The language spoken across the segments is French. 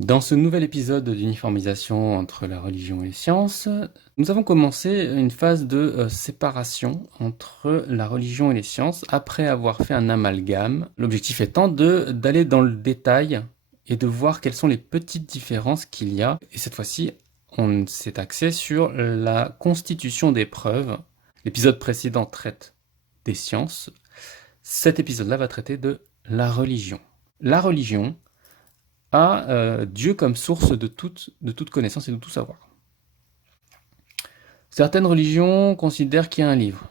Dans ce nouvel épisode d'uniformisation entre la religion et les sciences, nous avons commencé une phase de séparation entre la religion et les sciences après avoir fait un amalgame. L'objectif étant d'aller dans le détail et de voir quelles sont les petites différences qu'il y a. Et cette fois-ci, on s'est axé sur la constitution des preuves. L'épisode précédent traite des sciences. Cet épisode-là va traiter de la religion. La religion a Dieu comme source de toute connaissance et de tout savoir. Certaines religions considèrent qu'il y a un livre.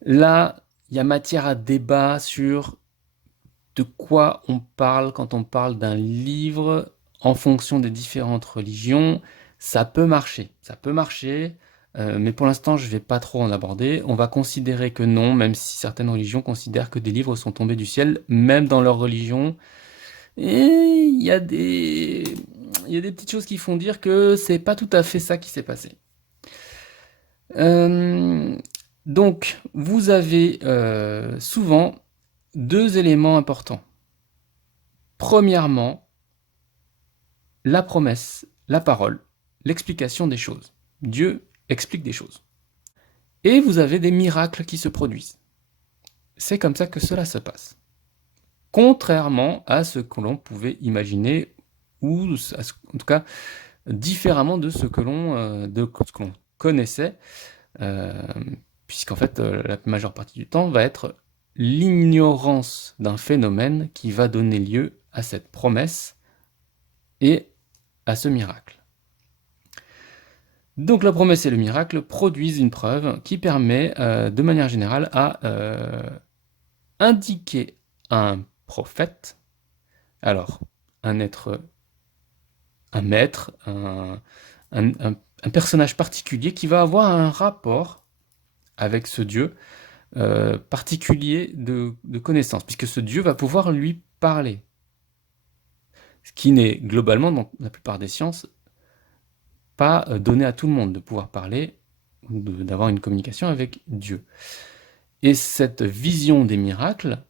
Là, il y a matière à débat sur de quoi on parle quand on parle d'un livre en fonction des différentes religions. Ça peut marcher, mais pour l'instant, je ne vais pas trop en aborder. On va considérer que non, même si certaines religions considèrent que des livres sont tombés du ciel, même dans leur religion. Et il y a des petites choses qui font dire que c'est pas tout à fait ça qui s'est passé. Euh, donc, vous avez souvent deux éléments importants. Premièrement, la promesse, la parole, l'explication des choses. Dieu explique des choses. Et vous avez des miracles qui se produisent. C'est comme ça que cela se passe. Contrairement à ce que l'on pouvait imaginer, ou en tout cas différemment de ce que l'on connaissait, puisqu'en fait la majeure partie du temps va être l'ignorance d'un phénomène qui va donner lieu à cette promesse et à ce miracle. Donc la promesse et le miracle produisent une preuve qui permet de manière générale à indiquer à un prophète, alors un être, un maître, un personnage particulier qui va avoir un rapport avec ce Dieu particulier de connaissance, puisque ce Dieu va pouvoir lui parler. Ce qui n'est globalement, dans la plupart des sciences, pas donné à tout le monde de pouvoir parler ou d'avoir une communication avec Dieu. Et cette vision des miracles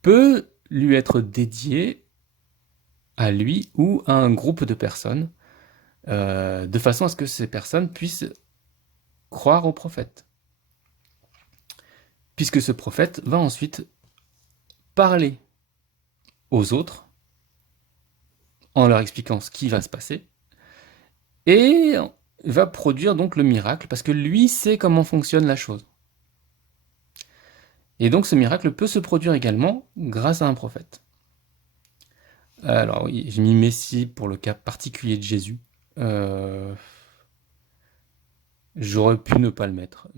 peut lui être dédiée à lui ou à un groupe de personnes, de façon à ce que ces personnes puissent croire au prophète. Puisque ce prophète va ensuite parler aux autres en leur expliquant ce qui va se passer et va produire donc le miracle parce que lui sait comment fonctionne la chose. Et donc ce miracle peut se produire également grâce à un prophète. Alors oui, j'ai mis Messie pour le cas particulier de Jésus. J'aurais pu ne pas le mettre,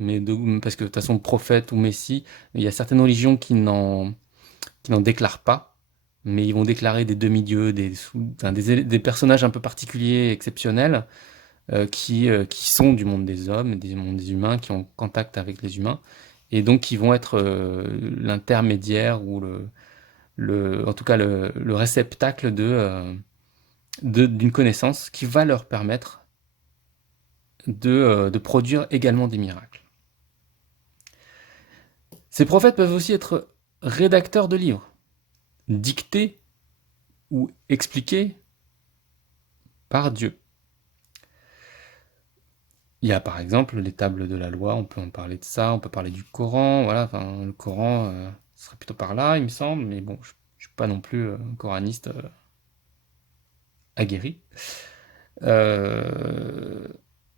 parce que de toute façon, prophète ou Messie, il y a certaines religions qui n'en déclarent pas, mais ils vont déclarer des demi-dieux, des personnages un peu particuliers, exceptionnels, qui sont du monde des hommes, du monde des humains, qui ont contact avec les humains, et donc qui vont être l'intermédiaire ou en tout cas le réceptacle d'une connaissance qui va leur permettre de produire également des miracles. Ces prophètes peuvent aussi être rédacteurs de livres, dictés ou expliqués par Dieu. Il y a par exemple les tables de la loi, on peut en parler de ça, on peut parler du Coran, voilà, enfin, le Coran serait plutôt par là, il me semble, mais bon, je ne suis pas non plus un coraniste aguerri.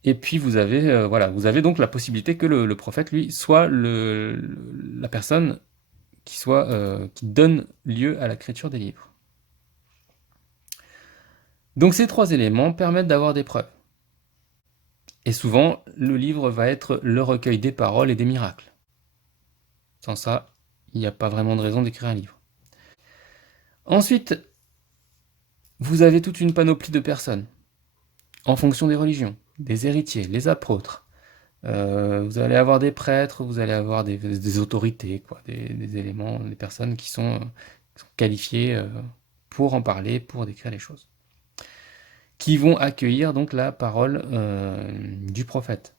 Et puis vous avez donc la possibilité que le prophète, lui, soit la personne qui donne lieu à l'écriture des livres. Donc ces trois éléments permettent d'avoir des preuves. Et souvent, le livre va être le recueil des paroles et des miracles. Sans ça, il n'y a pas vraiment de raison d'écrire un livre. Ensuite, vous avez toute une panoplie de personnes, en fonction des religions, des héritiers, les apôtres. Vous allez avoir des prêtres, vous allez avoir des autorités, des éléments, des personnes qui sont qualifiées pour en parler, pour décrire les choses, qui vont accueillir donc la parole du prophète.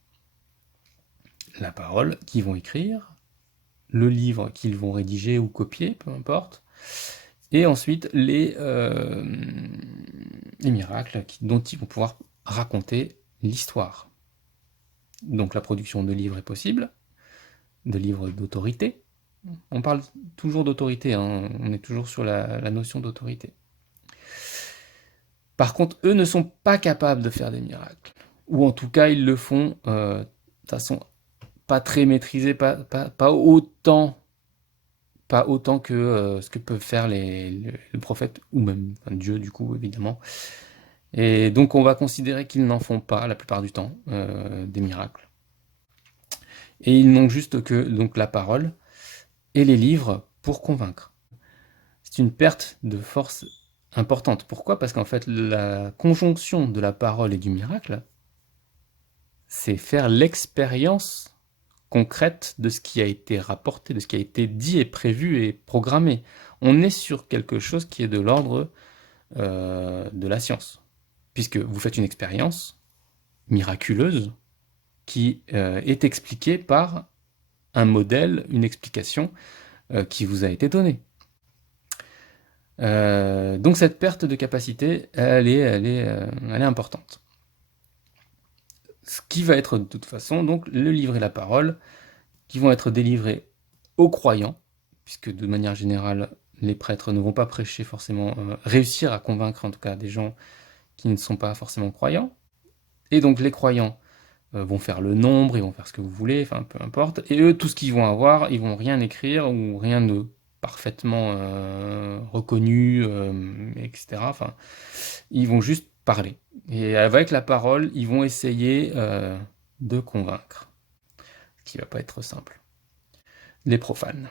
La parole qu'ils vont écrire, le livre qu'ils vont rédiger ou copier, peu importe, et ensuite les miracles dont ils vont pouvoir raconter l'histoire. Donc la production de livres est possible, de livres d'autorité. On parle toujours d'autorité, hein, on est toujours sur la notion d'autorité. Par contre, eux ne sont pas capables de faire des miracles. Ou en tout cas, ils le font de façon pas très maîtrisée, pas autant que ce que peuvent faire les prophètes, ou même Dieu du coup, évidemment. Et donc on va considérer qu'ils n'en font pas la plupart du temps, des miracles. Et ils n'ont juste que donc la parole et les livres pour convaincre. C'est une perte de force importante. Pourquoi? Parce qu'en fait, la conjonction de la parole et du miracle, c'est faire l'expérience concrète de ce qui a été rapporté, de ce qui a été dit et prévu et programmé. On est sur quelque chose qui est de l'ordre de la science, puisque vous faites une expérience miraculeuse qui est expliquée par un modèle, une explication qui vous a été donnée. Donc cette perte de capacité, elle est importante. Ce qui va être de toute façon, donc le livre et la parole, qui vont être délivrés aux croyants, puisque de manière générale, les prêtres ne vont pas prêcher forcément, réussir à convaincre en tout cas des gens qui ne sont pas forcément croyants. Et donc les croyants vont faire le nombre, ils vont faire ce que vous voulez, enfin peu importe. Et eux, tout ce qu'ils vont avoir, ils vont rien écrire ou rien de parfaitement reconnu, etc. Enfin, ils vont juste parler. Et avec la parole, ils vont essayer de convaincre, ce qui va pas être simple. Les profanes.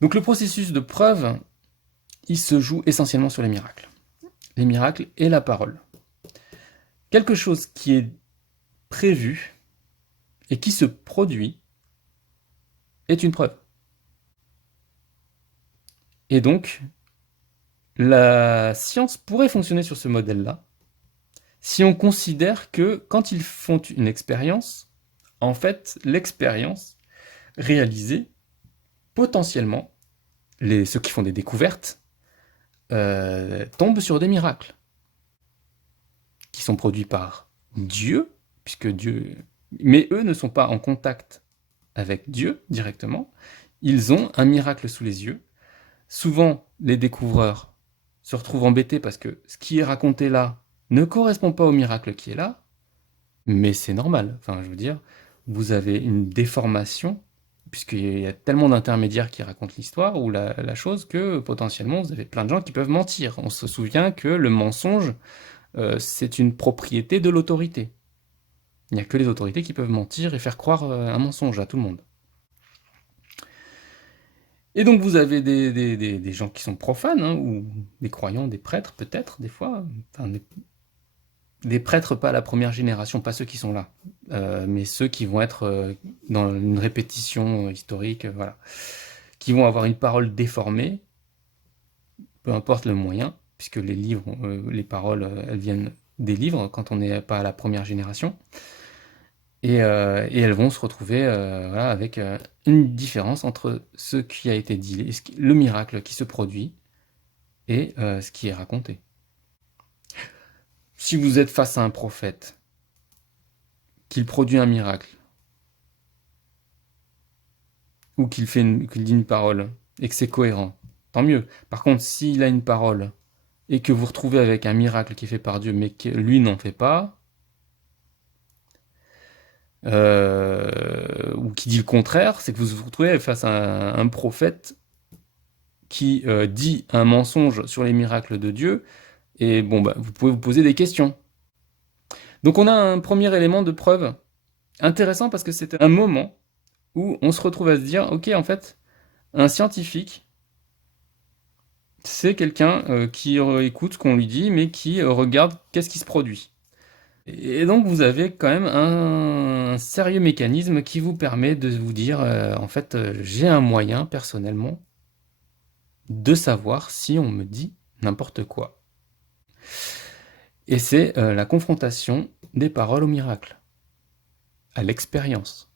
Donc le processus de preuve, il se joue essentiellement sur les miracles. Les miracles et la parole. Quelque chose qui est prévu et qui se produit est une preuve. Et donc, la science pourrait fonctionner sur ce modèle-là si on considère que quand ils font une expérience, en fait, l'expérience réalisée, potentiellement, ceux qui font des découvertes, tombent sur des miracles qui sont produits par Dieu, puisque Dieu... Mais eux ne sont pas en contact avec Dieu directement. Ils ont un miracle sous les yeux. Souvent, les découvreurs se retrouvent embêtés parce que ce qui est raconté là ne correspond pas au miracle qui est là, mais c'est normal. Enfin, je veux dire, vous avez une déformation, puisqu'il y a tellement d'intermédiaires qui racontent l'histoire ou la chose, que potentiellement, vous avez plein de gens qui peuvent mentir. On se souvient que le mensonge, c'est une propriété de l'autorité. Il n'y a que les autorités qui peuvent mentir et faire croire un mensonge à tout le monde. Et donc vous avez des gens qui sont profanes, hein, ou des croyants, des prêtres peut-être, des fois, enfin, des prêtres pas la première génération, pas ceux qui sont là, mais ceux qui vont être dans une répétition historique, voilà, qui vont avoir une parole déformée, peu importe le moyen, puisque les livres, les paroles, elles viennent des livres quand on n'est pas à la première génération. Et elles vont se retrouver voilà, avec une différence entre ce qui a été dit, le miracle qui se produit, et ce qui est raconté. Si vous êtes face à un prophète, qu'il produit un miracle, ou qu'il dit une parole, et que c'est cohérent, tant mieux. Par contre, s'il a une parole, et que vous retrouvez avec un miracle qui est fait par Dieu, mais que lui n'en fait pas, ou qui dit le contraire, c'est que vous vous retrouvez face à un prophète qui dit un mensonge sur les miracles de Dieu, et bon, bah, vous pouvez vous poser des questions. Donc on a un premier élément de preuve intéressant parce que c'est un moment où on se retrouve à se dire, ok, en fait, un scientifique, c'est quelqu'un qui écoute ce qu'on lui dit, mais qui regarde qu'est-ce qui se produit. Et donc vous avez quand même un sérieux mécanisme qui vous permet de vous dire, en fait, j'ai un moyen, personnellement, de savoir si on me dit n'importe quoi. Et c'est la confrontation des paroles au miracle, à l'expérience.